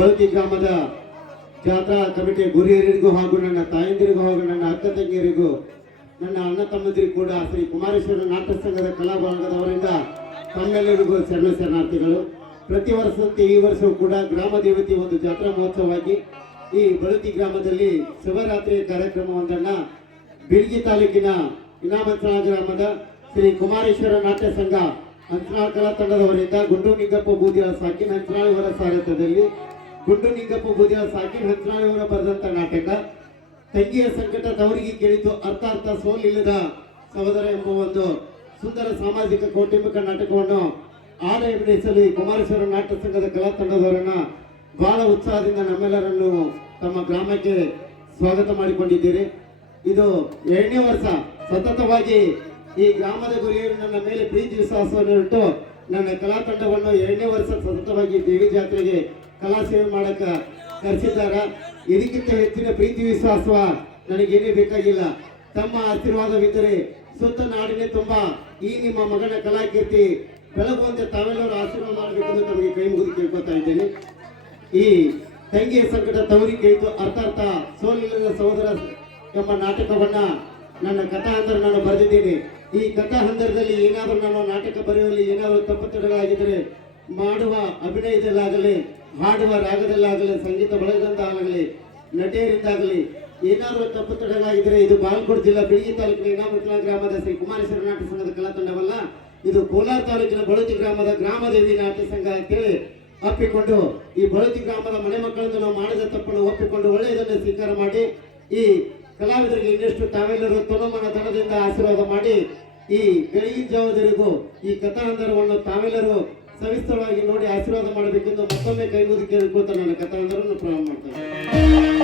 ಬಳತಿ ಗ್ರಾಮದ ಜಾತ್ರಾ ಕಮಿಟಿ ಗುರಿಯರಿಗೂ ಹಾಗೂ ನನ್ನ ತಾಯಂದಿರಿಗೂ ಹಾಗೂ ನನ್ನ ಅಕ್ಕ ತಂಗಿಯರಿಗೂ ನನ್ನ ಅಣ್ಣ ತಮ್ಮಂದಿರಿಗೂ ಕೂಡ ಶ್ರೀ ಕುಮಾರೇಶ್ವರ ನಾಟ್ಯ ಸಂಘದ ಕಲಾಭಾಗದವರಿಂದ ತಮ್ಮೆಲ್ಲರಿಗೂ ಶರಣಾರ್ಥಿಗಳು. ಪ್ರತಿ ವರ್ಷದಂತೆ ಈ ವರ್ಷವೂ ಕೂಡ ಗ್ರಾಮ ದೇವತೆ ಒಂದು ಜಾತ್ರಾ ಮಹೋತ್ಸವವಾಗಿ ಈ ಬಳತಿ ಗ್ರಾಮದಲ್ಲಿ ಶಿವರಾತ್ರಿ ಕಾರ್ಯಕ್ರಮವೊಂದನ್ನು ಬಿಳ್ಗಿ ತಾಲೂಕಿನ ಇನಾಮಂಚಳ ಗ್ರಾಮದ ಶ್ರೀ ಕುಮಾರೇಶ್ವರ ನಾಟ್ಯ ಸಂಘ ಅಂಚನಾಳ್ ಕಲಾ ತಂಡದವರಿಂದ ಗುಂಡು ನಿಂಗಪ್ಪ ಬೂದಿಯಾಳ ಸಾಕಿನ್ ಹಂಚನಾಳಿಯವರ ಸಾರಥ್ಯದಲ್ಲಿ ಗುಂಡು ನಿಂಗಪ್ಪ ಬೂದಿಯಾಳ ಸಾಕಿನ್ ಹಂಚನಾಳಿಯವರ ಬರೆದಂತ ನಾಟಕ ತಂಗಿಯ ಸಂಕಟ ತವರಿಗೆ ಕೇಳಿತು ಅರ್ಥ ಸೋಲಿಲ್ಲದ ಸಹೋದರ ಎಂಬ ಒಂದು ಸುಂದರ ಸಾಮಾಜಿಕ ಕೌಟುಂಬಿಕ ನಾಟಕವನ್ನು ಅಭಿನಯಿಸಲು ಕುಮಾರೇಶ್ವರ ನಾಟ್ಯ ಸಂಘದ ಕಲಾ ತಂಡದವರನ್ನ ಬಹಳ ಉತ್ಸಾಹದಿಂದ ನಮ್ಮೆಲ್ಲರನ್ನು ತಮ್ಮ ಗ್ರಾಮಕ್ಕೆ ಸ್ವಾಗತ ಮಾಡಿಕೊಂಡಿದ್ದೀರಿ. ಇದು 2ನೇ ವರ್ಷ ಸತತವಾಗಿ ಈ ಗ್ರಾಮದ ಗುರಿಯರು ನನ್ನ ಮೇಲೆ ಪ್ರೀತಿ ವಿಶ್ವಾಸವನ್ನು ಇಟ್ಟು ನನ್ನ ಕಲಾ ತಂಡವನ್ನು 2ನೇ ವರ್ಷ ಸತತವಾಗಿ ದೇವಿ ಜಾತ್ರೆಗೆ ಕಲಾ ಸೇವೆ ಮಾಡಕ ಕರೆಸಿದ್ದಾರ. ಇದಕ್ಕಿಂತ ಹೆಚ್ಚಿನ ಪ್ರೀತಿ ವಿಶ್ವಾಸ ನನಗೇನೇ ಬೇಕಾಗಿಲ್ಲ. ತಮ್ಮ ಆಶೀರ್ವಾದವಿದ್ದರೆ ಸುತ್ತ ನಾಡಿನ ತುಂಬ ಈ ನಿಮ್ಮ ಮಗನ ಕಲಾಕೀರ್ತಿ ಬೆಳಗುವಂತೆ ತಾವೆಲ್ಲರೂ ಆಶೀರ್ವಾದ ಮಾಡಬೇಕೆಂದು ತಮಗೆ ಕೈ ಮುಗಿದು ಕೇಳ್ಕೊತಾ ಇದ್ದೇನೆ. ಈ ತಂಗಿಯ ಸಂಕಟ ತವರಿಗೆ ಕೇಳಿತು ಅರ್ಥ ಸೋಲಿಲ್ಲದ ಸಹೋದರ ಎಂಬ ನಾಟಕವನ್ನ ನನ್ನ ಕಥಾ ಹಂದರ ನಾನು ಬರೆದಿದ್ದೀನಿ. ಈ ಕಥಾ ಹಂದರದಲ್ಲಿ ಏನಾದರೂ ನಾನು ನಾಟಕ ಬರೆಯುವಲ್ಲಿ ಏನಾದರೂ ತಪ್ಪುತಡೆಗಳಾಗಿದ್ದರೆ ಮಾಡುವ ಅಭಿನಯದಲ್ಲಾಗಲಿ ಹಾಡುವ ರಾಗದಲ್ಲಾಗಲಿ ಸಂಗೀತ ಬಳಗದಿಂದಾಗಲಿ ನಟಿಯರಿಂದಾಗಲಿ ಏನಾದರೂ ತಪ್ಪುತಡೆಗಳಾಗಿದ್ದರೆ ಇದು ಬಾಗಲಕೋಟೆ ಜಿಲ್ಲಾ ಬಿಳ್ಗಿ ತಾಲೂಕಿನ ಇನಾಮಂಚಲ ಗ್ರಾಮದ ಶ್ರೀ ಕುಮಾರೇಶ್ವರ ನಾಟ್ಯ ಸಂಘದ ಕಲಾ ತಂಡವಲ್ಲ, ಇದು ಕೋಲಾರ ತಾಲೂಕಿನ ಬಳತಿ ಗ್ರಾಮದ ಗ್ರಾಮದೇವಿ ನಾಟ್ಯ ಸಂಘ ಅಂತೇಳಿ ಒಪ್ಪಿಕೊಂಡು ಈ ಬಳತಿ ಗ್ರಾಮದ ಮನೆ ಮಕ್ಕಳಿಂದ ನಾವು ಮಾಡಿದ ತಪ್ಪನ್ನು ಒಪ್ಪಿಕೊಂಡು ಒಳ್ಳೆಯದನ್ನು ಸ್ವೀಕಾರ ಮಾಡಿ ಈ ಕಲಾವಿದರಿಗೆ ಇನ್ನಷ್ಟು ತಾವೆಲ್ಲರೂ ತೊಲಮನ ದಳದಿಂದ ಆಶೀರ್ವಾದ ಮಾಡಿ ಈ ಬೆಳಗಿನ ಜಾವದವರೆಗೂ ಈ ಕಥಾಂಧರವನ್ನು ತಾವೆಲ್ಲರೂ ಸವಿಸ್ತರವಾಗಿ ನೋಡಿ ಆಶೀರ್ವಾದ ಮಾಡಬೇಕೆಂದು ಮತ್ತೊಮ್ಮೆ ಕೈ ಮುಗಿದು ಕೇಳಿಕೊಳ್ತಾ ನನ್ನ ಕಥಾಂಧರನ್ನು ಪ್ರಾರಂಭ ಮಾಡ್ತಾರೆ.